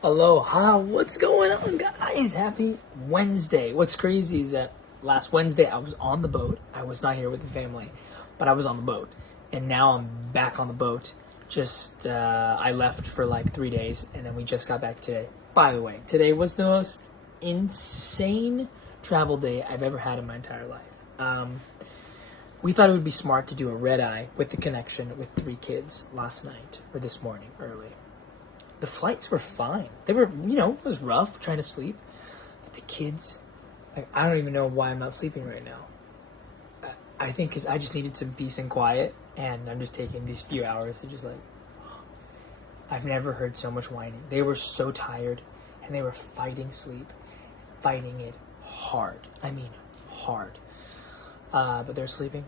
Aloha, what's going on, guys? Happy Wednesday. What's crazy is that last Wednesday I was on the boat. I was not here with the family, but I was on the boat. And now I'm back on the boat. I left for like 3 days, and then we just got back today. By the way, today was the most insane travel day I've ever had in my entire life. We thought it would be smart to do a red eye with the connection with 3 kids last night, or this morning, early. The flights were fine. They were, it was rough trying to sleep. But the kids, I don't even know why I'm not sleeping right now. I think because I just needed some peace and quiet, and I'm just taking these few hours to just I've never heard so much whining. They were so tired, and they were fighting sleep, fighting it hard. I mean, hard. But they're sleeping.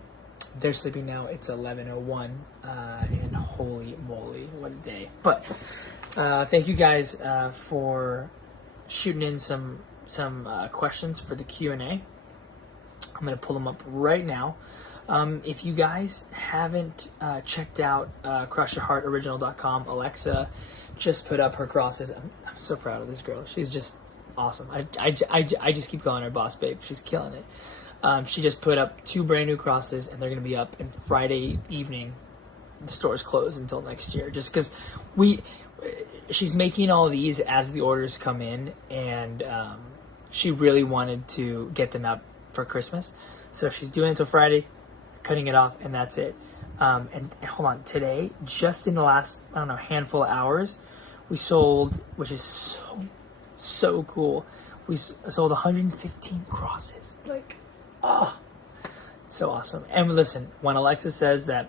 They're sleeping now. It's 11:01, and holy moly, what a day. But thank you guys for shooting in some questions for the Q&A. I'm going to pull them up right now. If you guys haven't checked out crushyourheartoriginal.com, Alexa just put up her crosses. I'm so proud of this girl. She's just awesome. I just keep calling her boss babe. She's killing it. She just put up 2 brand new crosses, and they're going to be up in Friday evening. The store's closed until next year, just because she's making all of these as the orders come in, and she really wanted to get them out for Christmas. So she's doing it until Friday, cutting it off, and that's it. And hold on, today, just in the last, handful of hours, we sold, which is so cool, we sold 115 crosses. So awesome. And listen, when Alexa says that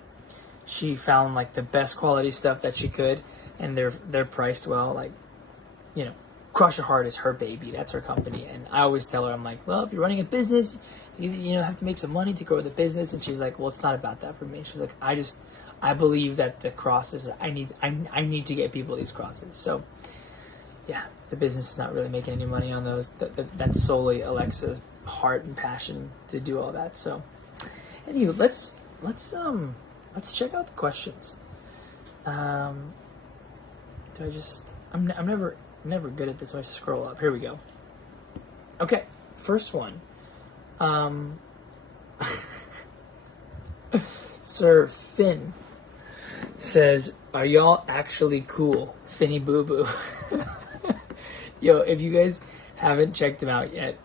she found the best quality stuff that she could, and they're priced well, Crush Your Heart is her baby. That's her company. And I always tell her, I'm like, well, if you're running a business, you have to make some money to grow the business. And she's like, well, it's not about that for me. She's like, I believe that the crosses, I need to get people these crosses. So yeah, the business is not really making any money on those. That's solely Alexa's heart and passion to do all that. So anyway, let's check out the questions. I'm never good at this. So I scroll up. Here we go. Okay, first one. Sir Finn says, "Are y'all actually cool, Finny Boo Boo?" Yo, if you guys haven't checked him out yet,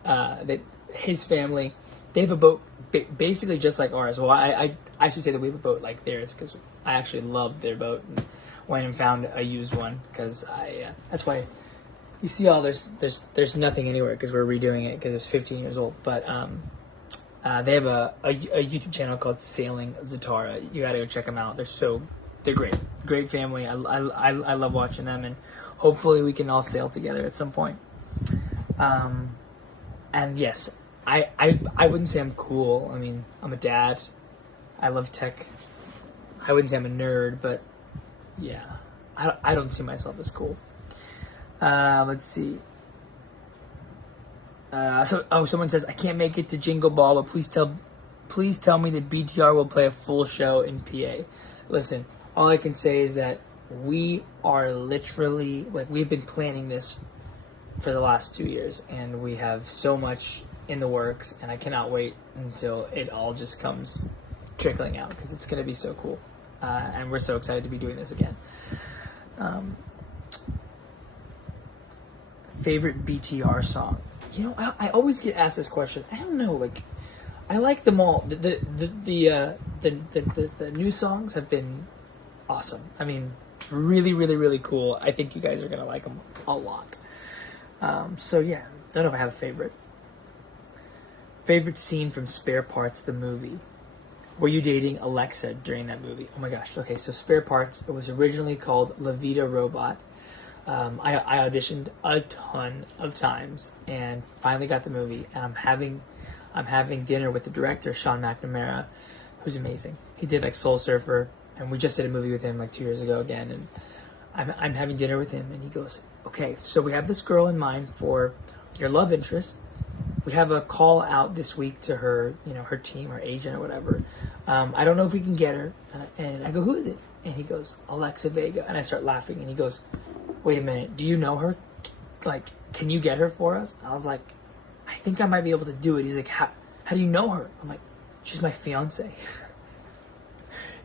his family, they have a boat basically just like ours. Well, I should say that we have a boat like theirs, because I actually love their boat and went and found a used one, because that's why you see all there's nothing anywhere, because we're redoing it because it's 15 years old. But they have a YouTube channel called Sailing Zatara. You gotta go check them out. They're great family. I love watching them, and hopefully we can all sail together at some point. And yes, I wouldn't say I'm cool. I mean, I'm a dad. I love tech. I wouldn't say I'm a nerd, but yeah, I don't see myself as cool. Let's see. Someone says, I can't make it to Jingle Ball, but please tell me that BTR will play a full show in PA. Listen, all I can say is that we are literally, we've been planning this for the last 2 years, and we have so much in the works, and I cannot wait until it all just comes trickling out, because it's going to be so cool. And we're so excited to be doing this again. Favorite BTR song? I always get asked this question. I don't know, I like them all. The new songs have been awesome. I mean, really, really, really cool. I think you guys are going to like them a lot. So yeah, don't know if I have a favorite. Favorite scene from Spare Parts, the movie. Were you dating Alexa during that movie? Oh my gosh. Okay, so Spare Parts, it was originally called La Vida Robot. I auditioned a ton of times and finally got the movie, and I'm having dinner with the director, Sean McNamara, who's amazing. He did Soul Surfer, and we just did a movie with him 2 years ago again, and I'm having dinner with him, and he goes, okay, so we have this girl in mind for your love interest. We have a call out this week to her, her team, her agent or whatever. I don't know if we can get her. And I go, who is it? And he goes, Alexa Vega. And I start laughing, and he goes, wait a minute, do you know her? like, can you get her for us? And I was like, I think I might be able to do it. He's like, how do you know her? I'm like, she's my fiance.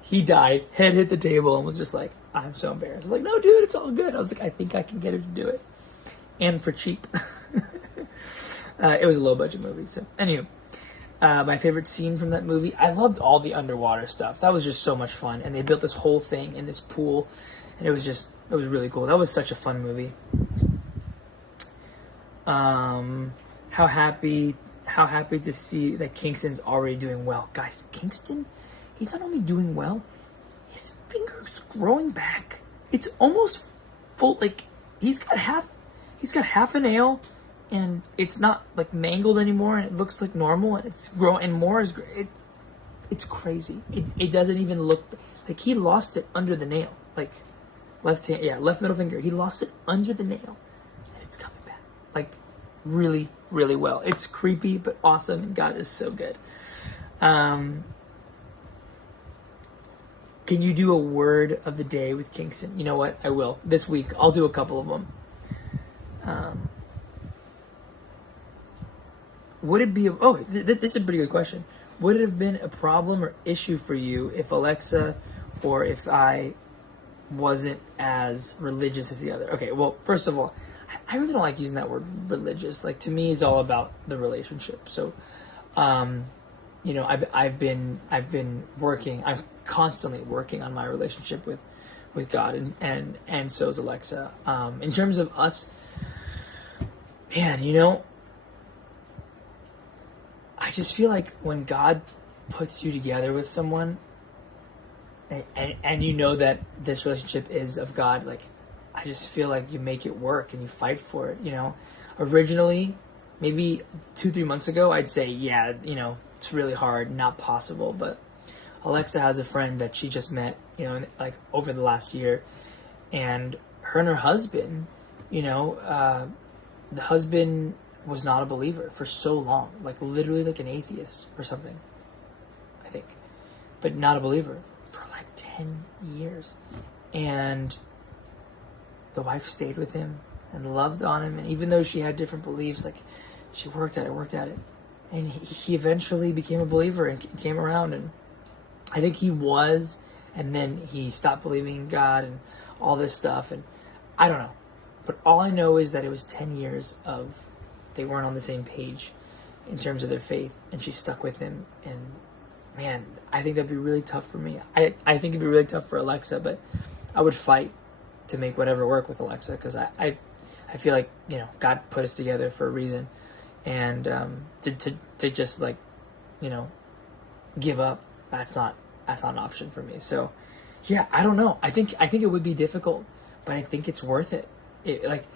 He died, head hit the table, and was just like, I'm so embarrassed. I was like, no, dude, it's all good. I was like, I think I can get her to do it. And for cheap. It was a low budget movie. So, anywho, my favorite scene from that movie, I loved all the underwater stuff. That was just so much fun. And they built this whole thing in this pool. And it was really cool. That was such a fun movie. How happy to see that Kingston's already doing well. Guys, Kingston, he's not only doing well, his finger's growing back. It's almost full, like, he's got half a nail, and it's not like mangled anymore, and it looks like normal, and it's growing, and more is it's crazy. It doesn't even look like he lost it under the nail, like left middle finger. He lost it under the nail, and it's coming back like really, really well. It's creepy but awesome, and God is so good. Can you do a word of the day with Kingston? You know what? I will. This week, I'll do a couple of them. Would it be... this is a pretty good question. Would it have been a problem or issue for you if Alexa or if I wasn't as religious as the other? Okay, well, first of all, I really don't like using that word religious. Like, to me, it's all about the relationship. So, you know, I've been working. I'm constantly working on my relationship with God, and so is Alexa. In terms of us, man, you know, I just feel like when God puts you together with someone, and you know that this relationship is of God, like, I just feel like you make it work and you fight for it. You know, originally, maybe 2-3 months ago, I'd say, yeah, you know, it's really hard, not possible. But Alexa has a friend that she just met, you know, like over the last year, and her husband, you know, the husband was not a believer for so long, like literally like an atheist or something, I think, but not a believer for like 10 years. And the wife stayed with him and loved on him. And even though she had different beliefs, like, she worked at it. And he eventually became a believer and came around. And I think he was, and then he stopped believing in God and all this stuff. And I don't know. But all I know is that it was 10 years of they weren't on the same page in terms of their faith. And she stuck with him. And man, I think that'd be really tough for me. I think it'd be really tough for Alexa, but I would fight to make whatever work with Alexa, because I feel like, you know, God put us together for a reason. And to just, like, you know, give up, that's not an option for me. So yeah, I don't know. I think it would be difficult, but I think it's worth it. Like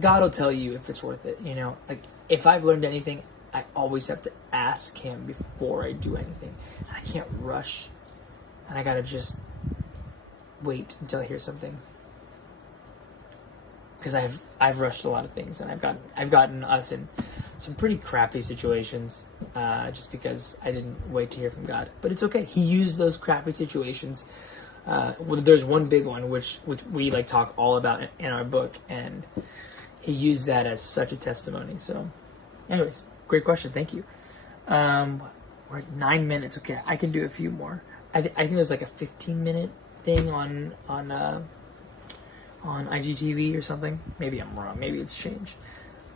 God will tell you if it's worth it, you know. Like, if I've learned anything, I always have to ask him before I do anything. And I can't rush, and I gotta just wait until I hear something. Because I've rushed a lot of things, and I've gotten us in some pretty crappy situations, just because I didn't wait to hear from God. But it's okay. He used those crappy situations. There's one big one which we like talk all about in our book, and he used that as such a testimony. So, anyways, great question. Thank you. We're at 9 minutes. Okay, I can do a few more. I think there's like a 15-minute thing on IGTV or something. Maybe I'm wrong. Maybe it's changed.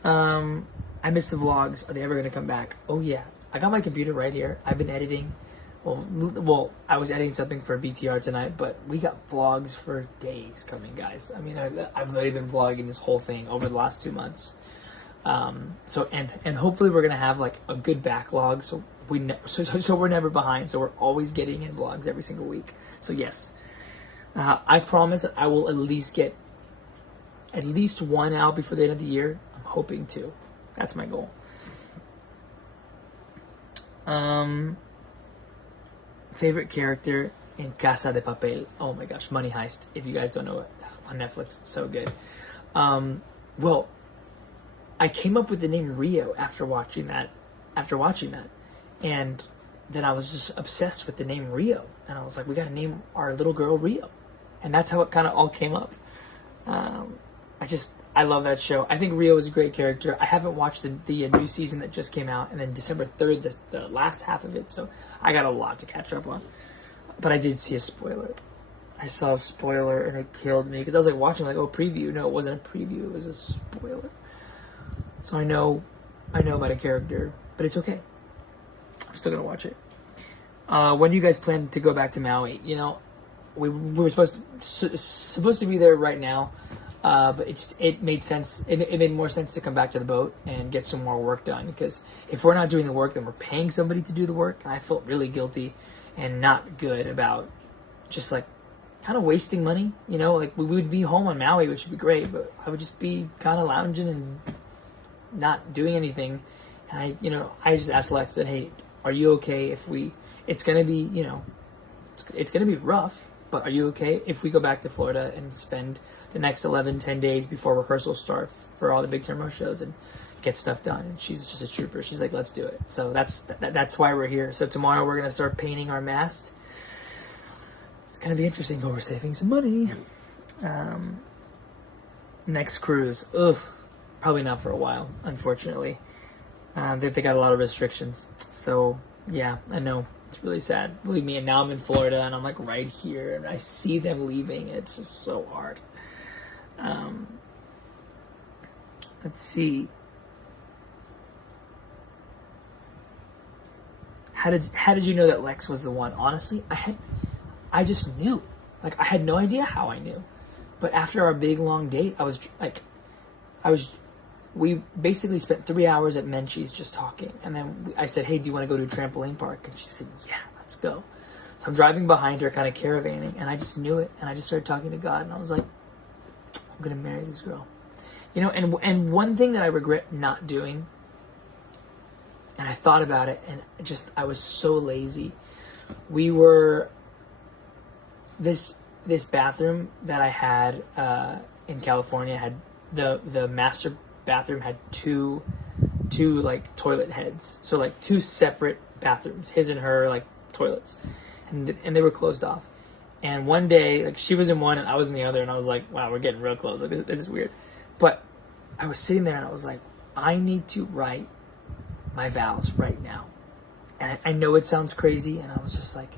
I miss the vlogs. Are they ever going to come back? Oh, yeah. I got my computer right here. I've been editing. Well, I was editing something for BTR tonight, but we got vlogs for days coming, guys. I mean, I've really been vlogging this whole thing over the last 2 months. So hopefully we're going to have like a good backlog, so we're never behind. So we're always getting in vlogs every single week. So yes. I promise that I will at least get at least one out before the end of the year. I'm hoping to. That's my goal. Favorite character in Casa de Papel. Oh my gosh, Money Heist. If you guys don't know it, on Netflix, so good. Well, I came up with the name Rio after watching that, and then I was just obsessed with the name Rio, and I was like, we gotta name our little girl Rio. And that's how it kind of all came up. I I love that show. I think Rio is a great character. I haven't watched the new season that just came out, and then December 3rd, the last half of it, so I got a lot to catch up on. But I did see a spoiler. I saw a spoiler, and it killed me, because I was like watching, like, oh, preview. No, it wasn't a preview, it was a spoiler. So I know about a character, but it's okay. I'm still going to watch it. When do you guys plan to go back to Maui? You know, we were supposed to be there right now. But it made sense. It made more sense to come back to the boat and get some more work done, because if we're not doing the work, then we're paying somebody to do the work. And I felt really guilty and not good about just like kind of wasting money. You know, like we would be home on Maui, which would be great, but I would just be kind of lounging and not doing anything. And I just asked Lex that, hey, are you okay if it's gonna be, it's gonna be rough, but are you okay if we go back to Florida and spend the next 10 days before rehearsals start for all the big Timber shows and get stuff done? And she's just a trooper. She's like, let's do it. So that's why we're here. So tomorrow we're going to start painting our mast. It's going to be interesting, but we're saving some money. Next cruise. Probably not for a while, unfortunately. They got a lot of restrictions. So yeah, I know. It's really sad. Believe me, and now I'm in Florida and I'm like right here and I see them leaving. It's just so hard. Let's see. How did you know that Lex was the one? Honestly, I just knew. Like, I had no idea how I knew. But after our big long date, we basically spent 3 hours at Menchie's just talking. And then I said, hey, do you want to go to a trampoline park? And she said, yeah, let's go. So I'm driving behind her, kind of caravanning, and I just knew it. And I just started talking to God, and I was like, I'm going to marry this girl. You know, and one thing that I regret not doing, and I thought about it, and I was so lazy. We were, this bathroom that I had in California had, the master bathroom had two like toilet heads. So like two separate bathrooms, his and her like toilets. And they were closed off. And one day, like, she was in one and I was in the other, and I was like, wow, we're getting real close. Like, this is weird. But I was sitting there and I was like, I need to write my vows right now. And I know it sounds crazy, and I was just like,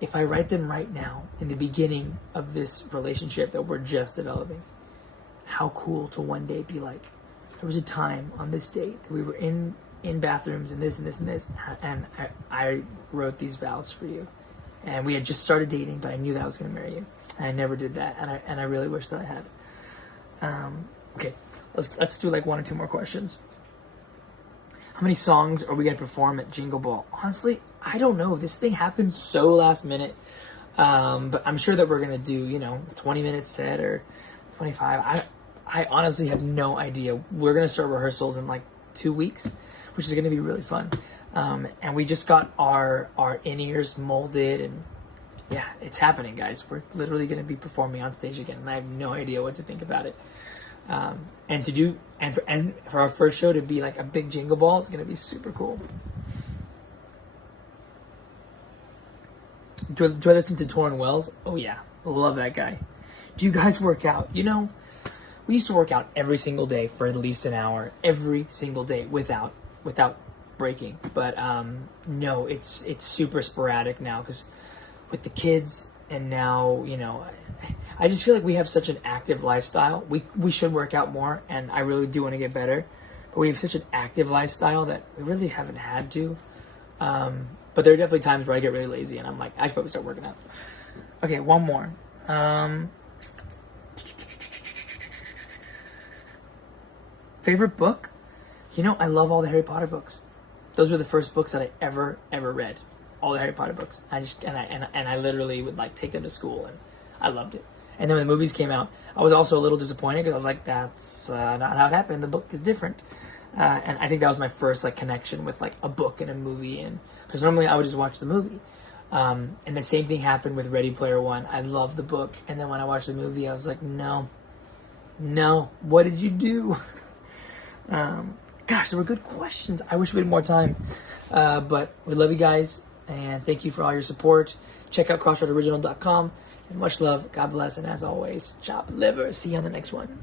if I write them right now in the beginning of this relationship that we're just developing, how cool to one day be like, there was a time on this date that we were in bathrooms and this and this and this, and I wrote these vows for you. And we had just started dating, but I knew that I was going to marry you. And I never did that. And I really wish that I had. Okay, let's do like one or two more questions. How many songs are we going to perform at Jingle Ball? Honestly, I don't know. This thing happened so last minute. But I'm sure that we're going to do, 20-minute set or 25. I honestly have no idea. We're going to start rehearsals in like 2 weeks, which is going to be really fun. And we just got our in-ears molded, and yeah, it's happening, guys. We're literally going to be performing on stage again, and I have no idea what to think about it. And for our first show to be like a big Jingle Ball is going to be super cool. Do I listen to Torrin Wells? Oh yeah, love that guy. Do you guys work out? We used to work out every single day for at least an hour, every single day without breaking. But no, it's super sporadic now, because with the kids, and now I just feel like we have such an active lifestyle. We should work out more, and I really do want to get better, but we have such an active lifestyle that we really haven't had to. But there are definitely times where I get really lazy and I'm like, I should probably start working out. Okay, one more. Favorite book? I love all the Harry Potter books. Those were the first books that I ever read. All the Harry Potter books. I literally would like take them to school, and I loved it. And then when the movies came out, I was also a little disappointed, because I was like, that's not how it happened. The book is different. And I think that was my first like connection with like a book and a movie, and because normally I would just watch the movie. And the same thing happened with Ready Player One. I loved the book, and then when I watched the movie, I was like, no, what did you do? Gosh, there were good questions. I wish we had more time. But we love you guys, and thank you for all your support. Check out crossroadoriginal.com, and much love. God bless, and as always, chop liver. See you on the next one.